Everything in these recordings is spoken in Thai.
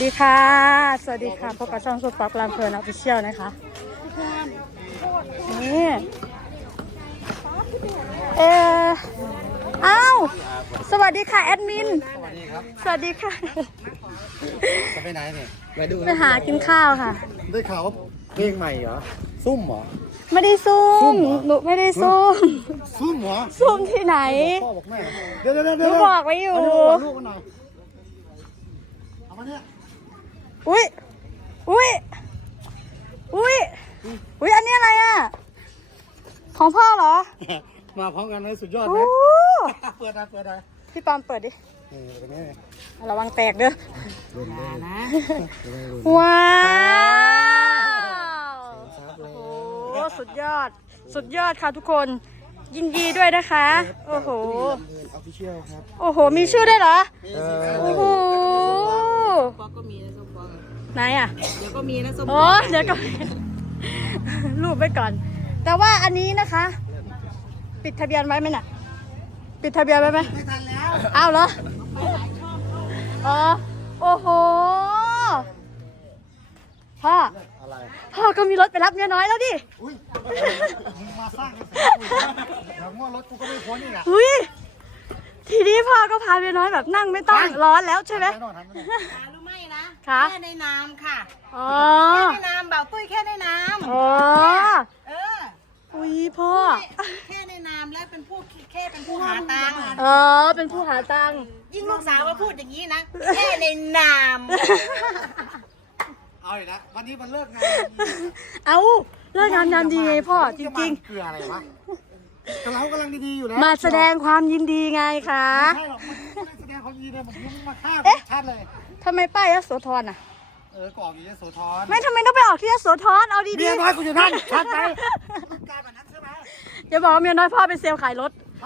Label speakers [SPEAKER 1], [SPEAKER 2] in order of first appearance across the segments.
[SPEAKER 1] สวัสดีค่ะ สวัสดีค่ะพบกับช่องสุดป๊อปลำเพลินออฟฟิเชียลนะคะนี่อ้าวสวัสดีค่ะแอดมิน
[SPEAKER 2] สวัสดีครับ
[SPEAKER 1] สวัสดีค่ะ
[SPEAKER 2] จะไปไหนเนี่ย
[SPEAKER 1] ไปหากินข้าวค่ะ
[SPEAKER 2] ได้ข่าวว่าเพลงใหม่เหรอ ซุ่มเหรอ
[SPEAKER 1] ไม่ได้ซุ่
[SPEAKER 2] ซุ่
[SPEAKER 1] ม
[SPEAKER 2] มเหรอ
[SPEAKER 1] หนูไม่ได้ซุ่ม
[SPEAKER 2] ซุ่มเหรอ
[SPEAKER 1] ซุ่มที่ไหน
[SPEAKER 2] พ่อบอกแม่เดี๋ยว
[SPEAKER 1] หนูบอกไว้อยู่
[SPEAKER 2] ลูกกันหน่อยเอามาเนี่ย
[SPEAKER 1] อุ้ยอุ้ยอุ้ยอุ้ยอันนี้อะไรอ่ะของพ่อเหรอ
[SPEAKER 2] มาพร้อมกันเลยสุดยอด
[SPEAKER 1] โอ้
[SPEAKER 2] นะเปิดนะ
[SPEAKER 1] พี่ปอมเปิดดิ
[SPEAKER 2] นี่ตรงนี้
[SPEAKER 1] ระวังแตกเด้อ
[SPEAKER 2] รุ่นเลยนะ
[SPEAKER 1] ว้าว
[SPEAKER 2] ซับเล
[SPEAKER 1] โอ้
[SPEAKER 2] ย
[SPEAKER 1] โหสุดยอด สุดยอดค่ะทุกคน ยินดีด้วยนะคะ โอ้โห
[SPEAKER 2] ออฟฟิเชียลครับ
[SPEAKER 1] โอ้โห มีชื่อด้วยเหรอ โอ้โห
[SPEAKER 3] ปอก็มีนะส้มปอ
[SPEAKER 1] ไหนอ่ะ
[SPEAKER 3] เดี๋ยวก็มีนะส้มป
[SPEAKER 1] อ๋
[SPEAKER 3] อ
[SPEAKER 1] อ เดี๋ยวก่อน รูปไว้ก่อน แต่ว่าอันนี้นะคะ ปิดทะเบียนไว้ไหมน่ะ ปิดทะเบียนไว้ไหม
[SPEAKER 2] ไม่ทันแล้ว
[SPEAKER 1] อ้าวเหรอ อ๋อ โอ้โห พ่อ
[SPEAKER 2] อะไร
[SPEAKER 1] พ่อก็มีรถไปรับเมียน้อยแล้วดิ
[SPEAKER 2] อุ้ยมึงมาสร้างกระแสกูเดี๋ยวมั่วรถกูก็ไม่พ้นอีกอ่ะ
[SPEAKER 1] อุ้ย ทีนี้พ่อก็พาเมียน้อยแบบนั่งไม่ต้องร้อนแล้วใช่ไหม
[SPEAKER 2] ทำไม่ได้
[SPEAKER 3] รู้ไหมนะ
[SPEAKER 1] ค่ะ
[SPEAKER 3] แค่ในน้ำค่ะ
[SPEAKER 1] อ๋อ
[SPEAKER 3] แค่ในน้ำเบาตุ้ยแค่ในน้ำ
[SPEAKER 1] อ๋อ
[SPEAKER 3] เออ
[SPEAKER 1] อุ้ยพ่อ
[SPEAKER 3] แค่ในน้ำแล้วเป็นผู้แค่เป็นผู้หาตังค์
[SPEAKER 1] อ๋อ เป็นผู้หาตังค์
[SPEAKER 3] ยิ่งลูกสาวก็พูดอย่างนี้นะ แค่ในน้
[SPEAKER 2] เอาอีกแล้ววันนี้มันเลิกงาน
[SPEAKER 1] เอาเลิกงามยามดีไงพ่อ จริง
[SPEAKER 2] ๆเกลืออะไรวะแต่เรากำลังดีๆอยู่แล้ว
[SPEAKER 1] ๆ มาแสดงความยินดีไงคะ
[SPEAKER 2] ไม่ใช่หรอกมันไม่ได้แสดงความยินดีเลยมันยังมาฆ่าชัดเลย
[SPEAKER 1] ทำไมป้ายยโสธรอ่ะ
[SPEAKER 2] กรอกอยู่ยโสธร
[SPEAKER 1] ไม่ทำไมต้องไปออกที่ยโสธรเอาดี
[SPEAKER 2] เมียน้อยกูอยู่นั่นชัดไปกลายแบบนั้นใช่ไหม
[SPEAKER 1] ๆอย่าบอกว่าเมียน้อยพ่อเป็นเซลล์ขายรถ
[SPEAKER 2] ใช่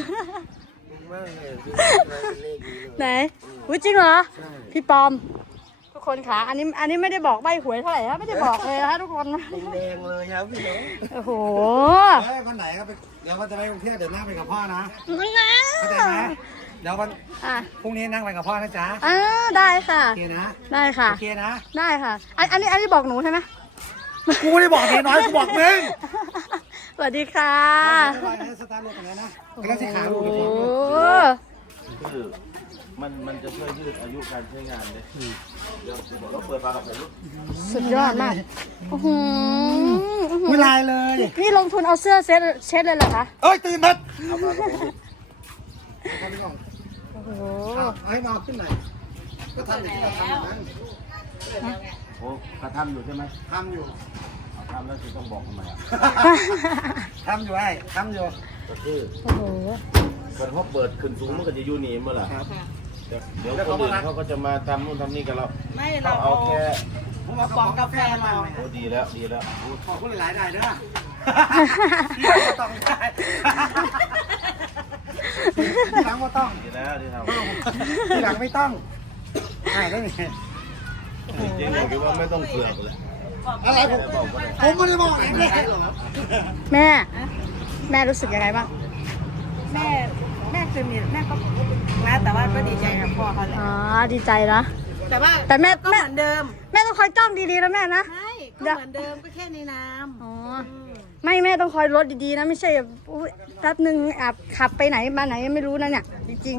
[SPEAKER 1] ไหนอุ้ยจริงเหรอ พี่ปอม ทุกคนค่ะ อันนี้ไม่ได้บอกใบหวยเท่าไหร่ฮะไม่ได้บอกเลยฮะทุกคน
[SPEAKER 2] แดงเลยครับพี่น้อง
[SPEAKER 1] โอ้โห
[SPEAKER 2] วันไหนครับเดี๋ยววันจะไปกรุงเทพเดี๋ยวนั่งไปกับพ่อนะ
[SPEAKER 1] มันนะ
[SPEAKER 2] เข้าใจไหมเดี๋ยววัน
[SPEAKER 1] อ่ะ
[SPEAKER 2] พรุ่งนี้นั่งไปกับพ่อนะจ๊ะ
[SPEAKER 1] ได้ค่ะ
[SPEAKER 2] โอเคนะ
[SPEAKER 1] ได้ค่ะ
[SPEAKER 2] โอเคนะ
[SPEAKER 1] ได้ค่ะ อันนี้บอกหนูใช่ไหม
[SPEAKER 2] กูไม่ได้บอกเมียน้อยกูบอกมึง
[SPEAKER 1] สวัสดีค่ะ
[SPEAKER 2] สตาร์ทรถกันแล้วนะแล้วที่ขา
[SPEAKER 1] โอ้
[SPEAKER 2] ลูก
[SPEAKER 1] โห
[SPEAKER 4] คือมันจะช่วยยืดอายุการใช้งานเลยเดี๋ยวเราเปิดฝากระโปรงลูก
[SPEAKER 1] สุดยอดมากโอ้โห
[SPEAKER 2] วิลายเลย
[SPEAKER 1] นี่ลงทุนเอาเสื้อเช็ดเลยเหรอคะ
[SPEAKER 2] เอ้ยตื่นนัด
[SPEAKER 1] โอ้โห
[SPEAKER 2] ให้มาขึ้นหน่อยก็ทำอย่างที่เราทำอย่างนั้น
[SPEAKER 4] โอ้กระทำอยู่ใช่ไหม
[SPEAKER 2] ทำอยู่
[SPEAKER 4] เอาทำแล้วจะต้องบอกทำไมอ่ะ
[SPEAKER 2] ทำอยู่ไอ้ทำอยู่
[SPEAKER 4] ก็คือ
[SPEAKER 1] โอ้โห
[SPEAKER 4] เปิดห้องเปิดขึ้นสูงมันก็จะอยู่หนีเมื่อไหร่
[SPEAKER 2] ครับ
[SPEAKER 4] เดี๋ยวคนอื่นเขาก็จะมาทำนู่นทำนี่กับเรา
[SPEAKER 3] ำไม่
[SPEAKER 4] เรา
[SPEAKER 3] เรา
[SPEAKER 4] เอา
[SPEAKER 3] เอา
[SPEAKER 4] แค่
[SPEAKER 2] ผมเอากล่องกาแฟมา
[SPEAKER 4] โอ้ดีแล้วดีแล้ว
[SPEAKER 2] ขอบคุณหลายๆได้เด้อที่หลังก็ต้องได้ที่หลังก็ต้อง
[SPEAKER 4] ดีแล้วที่ทำ
[SPEAKER 2] ที่หลังไม่ต้องได้ได้ไหม
[SPEAKER 4] จริงๆผมคิดว่าไม่ต้องเปลือกเลย
[SPEAKER 2] อะไรผมไม่ได้บอกเองเลย
[SPEAKER 1] แม่ แม่รู้สึกยังไงบ้าง
[SPEAKER 3] แม่เคยมีแม่ก็นะแต่ว่าก็ดีใจกับพ่อเขาแหละ
[SPEAKER 1] อ๋อ ดีใจนะ
[SPEAKER 3] แต่ว่า
[SPEAKER 1] แต่แม่
[SPEAKER 3] ก็เหมือนเดิม
[SPEAKER 1] แม่ต้องคอยจ้องดีๆนะแม่นะ
[SPEAKER 3] ใช่ก็เหมือนเดิมก็แค่ในน้ำ
[SPEAKER 1] อ๋อ ไม่แม่ต้องคอยรถดีๆนะไม่ใช่แบบอุ๊ยแป๊บนึงแอบขับไปไหนมาไหนยังไม่รู้นะเนี่ย จริง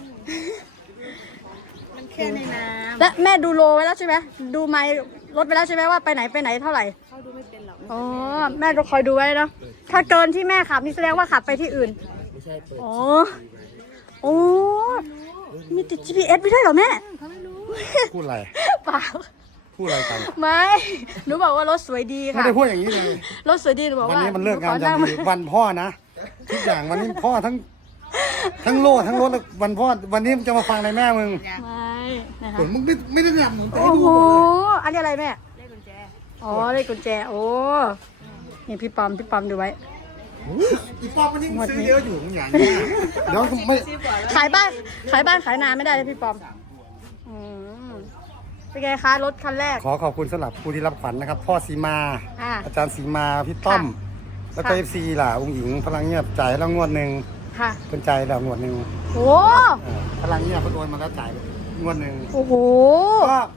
[SPEAKER 3] มันแค่ในน้
[SPEAKER 1] ๆ และแม่ดูโลไว้แล้วใช่ไหมดูไมล์รถไปแล้วใช่ไหมว่าไปไหนเท่าไหร่
[SPEAKER 3] ำเขาดูไม่เป็นหรอก
[SPEAKER 1] อ๋อ แม่ต้องคอยดูไว้เนาะ ถ้าเกินที่แม่ขับนี่แสดงว่าขับไปที่อื่น
[SPEAKER 4] ไม่ใช่เปิด
[SPEAKER 1] อ๋อ โอ้ มีติด GPS ไม่ใช่เหรอแม่
[SPEAKER 2] พูดอะไร
[SPEAKER 1] เปล่า
[SPEAKER 2] พูดอะไรกัน
[SPEAKER 1] ไม่ หนูบอกว่ารถสวยดี
[SPEAKER 2] ไม่
[SPEAKER 1] ค่ะ
[SPEAKER 2] ได้พูดอย่างนี้เลย
[SPEAKER 1] รถสวยดีหนูบอก
[SPEAKER 2] วัน
[SPEAKER 1] ว่า
[SPEAKER 2] นี้มันเลิกงาน
[SPEAKER 1] ห
[SPEAKER 2] ยาม
[SPEAKER 1] ขอ
[SPEAKER 2] ดี
[SPEAKER 1] ง
[SPEAKER 2] วันพ่อนะ ทุกอย่างวันนี้พ่อทั้งโลดทั้งรถวันพ่อวันนี้จะมาฟังในแม่มึง
[SPEAKER 1] ไม่นะคะ
[SPEAKER 2] ผลมึงไม่ได้ทำมึงแต่
[SPEAKER 1] โอ้
[SPEAKER 2] ให้ดู
[SPEAKER 1] โห
[SPEAKER 2] หมดเลย
[SPEAKER 1] อันนี้อะไรแม่
[SPEAKER 3] เลขกุญแจ
[SPEAKER 1] อ๋อเลขกุญแจ โอ้ นี่พี่ปอมดูไว้
[SPEAKER 2] อีปอบมันยิ่งซื้อเยอะอยู่มึงอย่างนี้เดี๋ยวไม่
[SPEAKER 1] ขายบ้านขายนาไม่ได้เลยพี่ปอมอืมเป็นไงคะรถคันแรก
[SPEAKER 2] ขอขอบคุณสำหรับผู้ที่รับขวัญนะครับ พ่อสีมา
[SPEAKER 1] อ่า
[SPEAKER 2] อาจารย์สีมาพี่ต้อม แล้วก็
[SPEAKER 1] ค่ะ
[SPEAKER 2] เอฟซีล่ะองค์หญิงพลังเงียบจ่ายแล้วงวดหนึ่ง
[SPEAKER 1] ค่ะ
[SPEAKER 2] เป็นใจแล้วงวดหนึ่ง
[SPEAKER 1] โอ้
[SPEAKER 2] พลังเงียบเขาโอนมาแล้วจ่ายงวดหนึ่ง
[SPEAKER 1] โอ้โห
[SPEAKER 2] ก็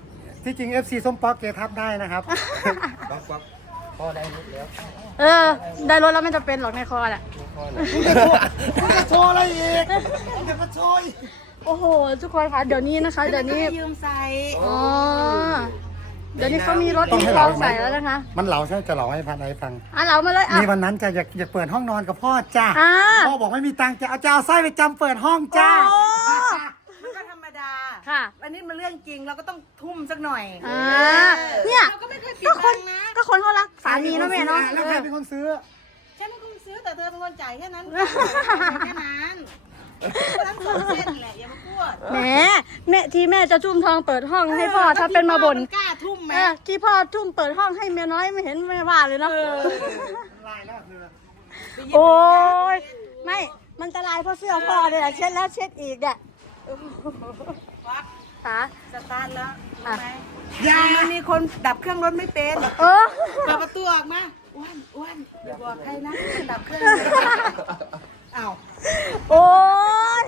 [SPEAKER 2] ที่จริง FC ส้มป๊อกเกทับได้นะครับ
[SPEAKER 5] พ่อได้รถแล้ว
[SPEAKER 1] เออ ได้รถแล้วไม่จะเป็นหรอกในคอแหละ
[SPEAKER 2] มึงจะโชว์อะไรอีกมึงจะมาโชว์อีก
[SPEAKER 1] โอ้โห ทุกคนคะเดี๋ยวนี้นะคะ เดี๋ยวนี้
[SPEAKER 3] ยืมใส่
[SPEAKER 1] อ๋อ เดี๋ยวนี้เขามีรถที่รองใส่แล้วนะคะ
[SPEAKER 2] มันเหลาใช่ไหมจะเหลาให้พันไอ้ฟัง
[SPEAKER 1] อ่ะเรามาเลยอ่ะ
[SPEAKER 2] มีวันนั้นจะอยากเปิดห้องนอนกับพ่อจ้า
[SPEAKER 1] อ่า
[SPEAKER 2] พ่อบอกไม่มีตังค์จะเอาไส้ไปจำเปิดห้องจ้า
[SPEAKER 1] โอ้
[SPEAKER 3] มันก็ธรรมดา
[SPEAKER 1] ค่ะ
[SPEAKER 3] อันนี้มันเรื่องจริงเราก็ต้องทุ่มสักหน่อย
[SPEAKER 1] อ่าเนี่ย
[SPEAKER 3] เราก็ไม่เคยปิด
[SPEAKER 1] ก็ค
[SPEAKER 3] บั
[SPEAKER 1] น
[SPEAKER 3] งนะ
[SPEAKER 1] ก็คนเขารักสามีเนาะแม่เนาะ
[SPEAKER 2] แล้วใครเป็นคนซื้อ
[SPEAKER 3] ฉันเป็นคนซื้อแต่เธอเป็นคนจ่ายแค่นั้นแค่นั้นทั้งสองเส้นแหละอย่ามาพูด
[SPEAKER 1] แหมแม่ที่แม่จะทุ่มทองเปิดห้องให้พ่อถ้าเป็นมาบ่น
[SPEAKER 3] กล้าทุ่มไหม
[SPEAKER 1] ที่พ่อทุ่มเปิดห้องให้เมียน้อยไม่เห็นไม่ว่าเลยเนาะ
[SPEAKER 2] ลายแล้วคือ
[SPEAKER 1] โอ้ยไม่มันจะลายเพราะเสื้อพ่อเนี่ยเช็ดแล้วเช็ดอีกเนี่ย
[SPEAKER 3] วัด
[SPEAKER 1] ค่ะ
[SPEAKER 3] สตาร์ทแล้วรู้ไหม
[SPEAKER 2] อย่า
[SPEAKER 3] มันมีคนดับเครื่องรถไม่เป็น
[SPEAKER 1] เออ
[SPEAKER 3] เปิดประตูออกมาอ้วนอย่าบอกใครนะดับเครื่องอ้าว
[SPEAKER 1] โอ้ย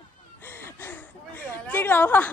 [SPEAKER 1] จริงเหรอพ่อ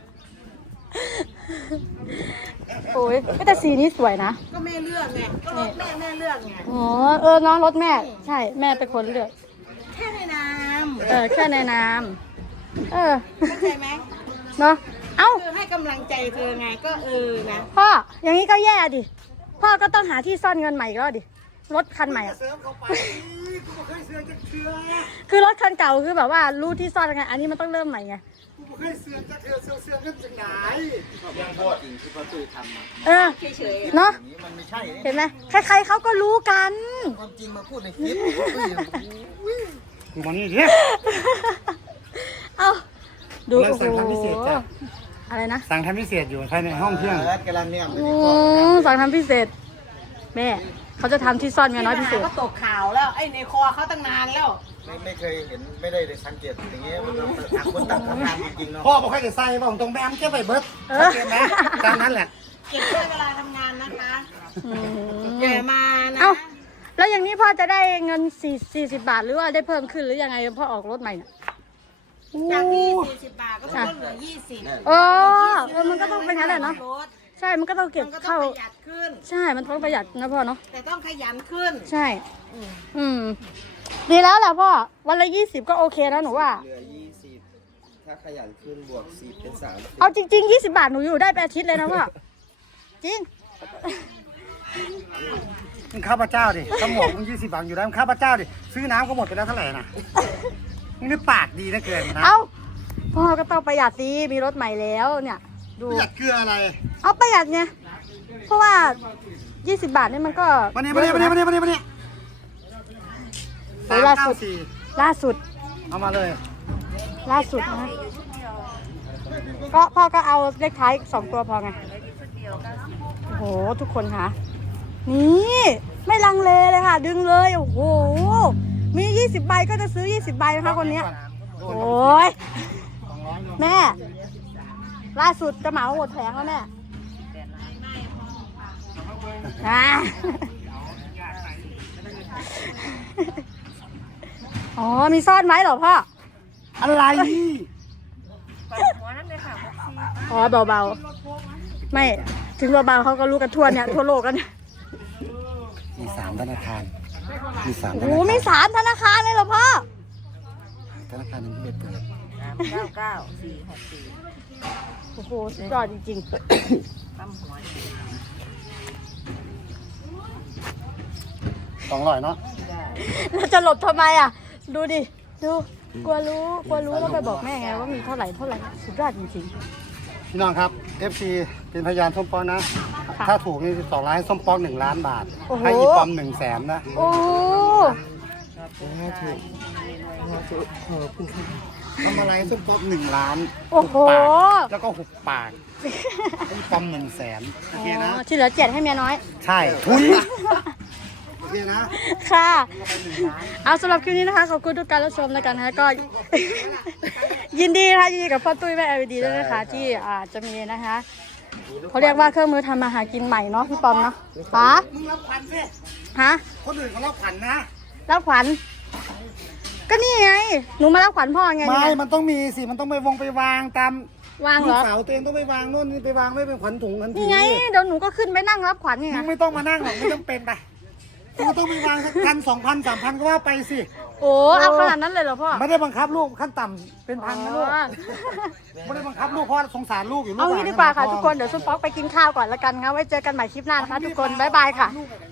[SPEAKER 1] โอ้ยแต่สีนี้สวยนะ
[SPEAKER 3] ก็แม่เลือกไงก็รถแม่เลือกไง
[SPEAKER 1] อ๋อเออน้องรถแม่ ใช่แม่เป็นคนเลือก
[SPEAKER 3] แค่ในน้
[SPEAKER 1] แค่ในน้ำ
[SPEAKER 3] เข้าใจไหม
[SPEAKER 1] เนาะเอ้า
[SPEAKER 3] คือให้กำลังใจเธอไงก็นะ
[SPEAKER 1] พ่ออย่างนี้ก็แย่ดิพ่อก็ต้องหาที่ซ่อนเงินใหม่อีก็ดิรถคันใหม่อ่ะ
[SPEAKER 2] เสริมเข้าไปกูไม่เคยเสือกจะเชื่อ
[SPEAKER 1] คือรถคันเก่าคือแบบว่ารู้ที่ซ่อนยังไงอันนี้มันต้องเริ่มใหม่ไง
[SPEAKER 2] กูไม่เคยเสือกจะเสือกกันจากไหน
[SPEAKER 5] ยังพ่อจริงที่พ่อตุ้ยทำมา
[SPEAKER 1] เออเนาะ
[SPEAKER 5] อย่างนี้มันไม่ใช่
[SPEAKER 1] เห็นไหมใครๆเขาก็รู้กัน
[SPEAKER 5] ความจริงมาพูดในคลิปตุ้ย
[SPEAKER 2] กูมานี่ดิ
[SPEAKER 1] เอ้าดู
[SPEAKER 2] เรา
[SPEAKER 1] โอ้โห
[SPEAKER 2] สั่งทำพิเศษจ้ะ
[SPEAKER 1] อะไรนะ
[SPEAKER 2] สั่งทำพิเศษอยู่ภายในห้องเครื่อง
[SPEAKER 5] แล้วกำลังเนี่ย
[SPEAKER 1] โอ้สั่งทำพิเศษ แม่เขาจะทำที่ซ่อนเมียน้อยพิเศษ
[SPEAKER 3] ก็ตกข่าวแล้วไอ้ในคอเขาตั้งนานแล้ว
[SPEAKER 5] ไม่เคยเห็นไม่ได้สังเกตอย่างเงี้ยมันต่างคนต่างทำงานจริงๆเนาะ
[SPEAKER 2] พ่อบอกให้จะใส่บอกตรงแบมแค่ไปเบิร์ด
[SPEAKER 1] เออ
[SPEAKER 2] เห็นไหมตามนั้นแหละ
[SPEAKER 3] เก็บด้วยเวลาทำงานนะคะ
[SPEAKER 1] อืม
[SPEAKER 3] อย่ามานะ
[SPEAKER 1] เอ้าแล้วอย่างนี้พ่อจะได้เงิน40 บาทหรือว่าได้เพิ่มขึ้นหรือยังไงพ่อออกรถใหม่เนี่ย
[SPEAKER 3] จากที่40 บาทก็ลดเหลือ20
[SPEAKER 1] เออมันก็ต้องเป็นงั้นแหละเนาะ
[SPEAKER 3] ลด
[SPEAKER 1] ใช่มันก็ต้องเก็บ
[SPEAKER 3] มันก็ต้อ
[SPEAKER 1] เข้าง
[SPEAKER 3] ประหยัดขึ้น
[SPEAKER 1] ใช่มันต้องประหยัดนะพ่อเนาะ
[SPEAKER 3] แต่ต้องขยันขึ้น
[SPEAKER 1] ใช่ อืมดีแล้วแหละพ่อวันละ20ก็โอเคนะหนูว่า
[SPEAKER 5] เหลือ20ถ้าขยันขึ้นบวก10เป็น30
[SPEAKER 1] เอาจริงๆ20 บาทหนูอยู่ได้เป็นอาทิตย์เลยนะพ่อจริง
[SPEAKER 2] มึงข้าพเจ้าดิสมองมึง20 บาทอยู่แล้วมึงข้าพเจ้าดิซื้อน้ำก็หมดไปแล้วเท่าไหร่นะมึงนี่ปากดีนะเกินนะ
[SPEAKER 1] เอาพ่อก็ต้องประหยัดสิมีรถใหม่แล้วเนี่ย ดู
[SPEAKER 2] ประหยัดเกลืออะไร
[SPEAKER 1] เอาประหยัดไงเพราะว่า20 บาทนี่มันก็
[SPEAKER 2] วันนี้
[SPEAKER 1] โอ้ยล่าสุด
[SPEAKER 2] 394
[SPEAKER 1] ล่าสุด
[SPEAKER 2] เอามาเลย
[SPEAKER 1] ล่าสุดนะก็พ่อก็เอาเลขท้าย2 ตัวพอไงโอ้โหทุกคนค่ะนี่ไม่ลังเลเลยค่ะ ดึงเลยโอ้โหมี20 ใบก็จะซื้อ20 ใบนะคะคนเนี้ยโอ้ยแม่ล่าสุดจะเหมาหมดแผงแล้วแม่อ่าอ๋อมีซ่อนไว้เหรอพ่อ
[SPEAKER 2] อะไร
[SPEAKER 1] อ๋อเบาๆไม่ถึงเบาๆเขาก็รู้กันทั่วเนี่ยทั่วโลกกันเนี่ย
[SPEAKER 2] มี3ธนาคารมี3ธ
[SPEAKER 1] โอ้
[SPEAKER 2] นา
[SPEAKER 1] โห
[SPEAKER 2] คาร
[SPEAKER 1] มี3 ธนาคารเลยเหรอพ่อ
[SPEAKER 2] ธนาคารหนึงที่ไม่เปิด
[SPEAKER 1] โอ้โหสุดยอดจริง
[SPEAKER 2] 200เนาะ
[SPEAKER 1] ๆเราจะหลบทำไมอ่ะ ดูดิดูกลัวรู้แล้วไปบอกแม่ไงว่ามีเท่าไหร่สุดยอดจริง
[SPEAKER 2] พี่น้องครับ FC เป็นพยานส้มป๊อกนะ ถ้าถูกนี่12 ล้านให้ส้มป๊อก1 ล้านบาท
[SPEAKER 1] โอ้โห
[SPEAKER 2] ให้อีปอม100,000นะ
[SPEAKER 1] ๆ โอ้
[SPEAKER 2] ทำอะไรส้มป๊อก1 ล้าน
[SPEAKER 1] โอ้โห
[SPEAKER 2] หุบปากแล้วก็หุบปากให้อีปอม100,000โอเคนะ
[SPEAKER 1] ที่เหลือ7ให้เมียน้อย
[SPEAKER 2] ใช่ทุยโอเคนะ
[SPEAKER 1] ค่ะ เอาสำหรับคลิปนี้นะคะ ขอบคุณทุกการรับชมแล้วกันนะคะก็ ยินดีนะคะยินดีกับพ่อตุ้ยแม่ LED ด้วยนะคะ ที่จะมีนะคะเขาเรียกว่าเครื่องมือทำมาหากินใหม่เนาะพี่ปอมเนาะฮะ
[SPEAKER 2] มึงรับขวัญสิ
[SPEAKER 1] ฮะ
[SPEAKER 2] คนอื่นเขารับขวัญนะ
[SPEAKER 1] รับขวัญก็นี่ไงหนูมารับขวัญพ่อไง
[SPEAKER 2] ไม่
[SPEAKER 1] เนี่ย
[SPEAKER 2] มันต้องมีสิ มันต้องไปวางตาม
[SPEAKER 1] วางเห
[SPEAKER 2] ลู
[SPEAKER 1] ร
[SPEAKER 2] ก
[SPEAKER 1] อ
[SPEAKER 2] สาวตัวเองต้องไปวางโน่นนี่ไปวางไม่เป็นขวัญถุงขวัญถุ
[SPEAKER 1] นี่
[SPEAKER 2] ง
[SPEAKER 1] ไงเดี๋ยวหนูก็ขึ้นไปนั่งรับขวัญนี่ไง
[SPEAKER 2] มึงไม่ต้องมานั่งหรอกไม่ต้องเป็นไปมึงก็ต้องไปวางสัก1,000 2,000 3,000ก็ว่าไปสิ
[SPEAKER 1] โอ้เอาขนาดนั้นเลยเหรอพ่อ
[SPEAKER 2] ไม่ได้บังคับลูกขั้นต่ำเป็นพันนะลูก
[SPEAKER 1] อ๋อ
[SPEAKER 2] ไม่ได้บังคับลูกเพราะสงสารลูกอยู่ลูก
[SPEAKER 1] เอางี้ดีกว่าค่ะทุกคนเดี๋ยวซุปป๊อกไปกินข้าวก่อนละกันครับไว้เจอกันใหม่คลิปหน้านะคะทุกคนบ๊ายบายค่ะ
[SPEAKER 2] ลูกอะไร